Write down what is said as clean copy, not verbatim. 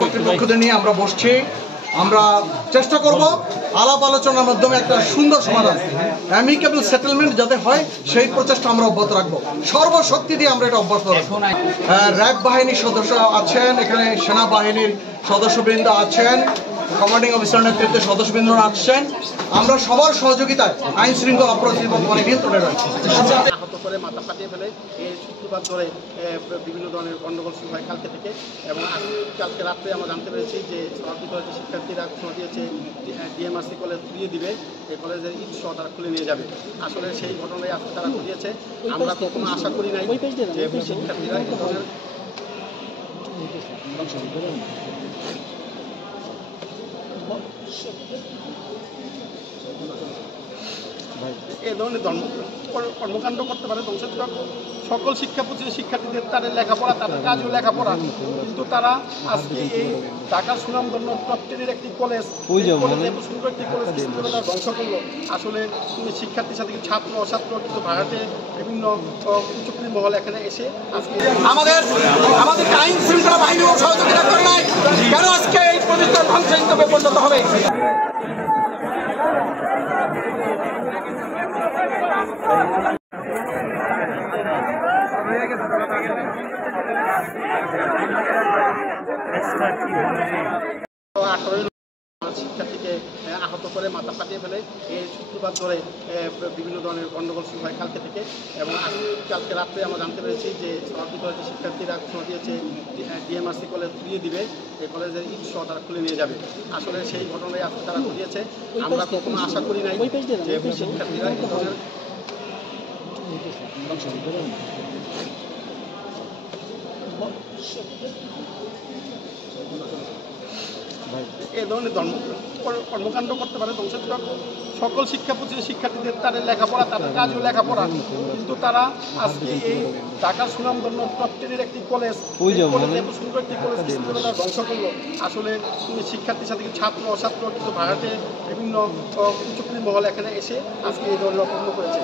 কর্তৃপক্ষদের নিয়ে আমরা বসছি, আমরা চেষ্টা করব আলাপ আলোচনার মাধ্যমে একটা সুন্দর সমাধান, অ্যামিকেবল সেটেলমেন্ট যাতে হয় সেই প্রচেষ্টা আমরা অব্যাহত রাখবো, সর্বশক্তি দিয়ে আমরা এটা অব্যাহত রাখবো। র্যাব বাহিনীর সদস্য আছেন, এখানে সেনাবাহিনীর সদস্যবৃন্দ আছেন, কমান্ডিং অফিসার নেতৃত্বে সদস্যবৃন্দ আছেন, আমরা সবার সহযোগিতায় আইন শৃঙ্খলা অপরাধী বর্তমানে নিয়ন্ত্রণে রয়েছে। আহত করে মাথা ফাটিয়ে ফেলে এই শুক্রবার ধরে বিভিন্ন ধরনের গণ্ডগোল শুরু হয় কালকে থেকে, এবং কালকে রাত্রে আমরা জানতে পেরেছি যে সমাপিত হয়েছে শিক্ষার্থীরা ঘোষণা দিয়েছে ডিএমআরসি কলেজ খুলিয়ে দিবে, এই কলেজের ইট সহ তারা খুলে নিয়ে যাবে। আসলে সেই ঘটনায় আজকে তারা ঘটিয়েছে। আমরা কখনো আশা করি নাই যে শিক্ষার্থীরা এই ধরনের এই ধরনের কর্মকাণ্ড করতে পারে। ধ্বংসত্মক সকল শিক্ষা প্রতিষ্ঠানের শিক্ষার্থীদের তাদের লেখাপড়া, তাদের কাজও লেখাপড়া, কিন্তু তারা আজকে এই ঢাকার সুনামধন্য টপ 10-এর একটি কলেজ, সুন্দর একটি কলেজ তারা ধ্বংস করলো। আসলে শিক্ষার্থীর সাথে ছাত্র অছাত্র কিন্তু ভাড়াটে বিভিন্ন উচ্চপরি মহল এখানে এসে আজকে আমাদের আইন শৃঙ্খলা বাহিনী সহযোগিতা করে নাই, কেন আজকে এই প্রতিষ্ঠান ধ্বংসিত পরিণত হবে? শিক্ষার্থীকে আহত করে মাথা ফাটিয়ে ফেলে এই শুক্রবার ধরে বিভিন্ন ধরনের গণ্ডগোল শুরু হয় কালকে থেকে, এবং কালকে রাত্রে আমরা জানতে পেরেছি যে সমাপিত হয়েছে শিক্ষার্থীরা ঘোষণা দিয়েছে ডিএমআরসি কলেজ খুলিয়ে দিবে, এই কলেজের ইট সহ তারা খুলে নিয়ে যাবে। আসলে সেই ঘটনায় আজকে তারা ঘটিয়েছে। আমরা কখনো আশা করি নাই যে শিক্ষার্থীরা এই ধরনের এই ধরনের কর্মকাণ্ড করতে পারে। ধ্বংসত্মক সকল শিক্ষা প্রতিষ্ঠানের শিক্ষার্থীদের তাদের লেখাপড়া, তাদের কাজও লেখাপড়া, কিন্তু তারা আজকে এই ঢাকার সুনামধন্য টপ 10-এর একটি কলেজ, সুন্দর একটি কলেজ তারা ধ্বংস করলো। আসলে শিক্ষার্থীর সাথে ছাত্র অছাত্র কিন্তু ভাড়াটে বিভিন্ন উচ্চপরি মহল এখানে এসে আজকে এই ধরনের অপকর্ম করেছে।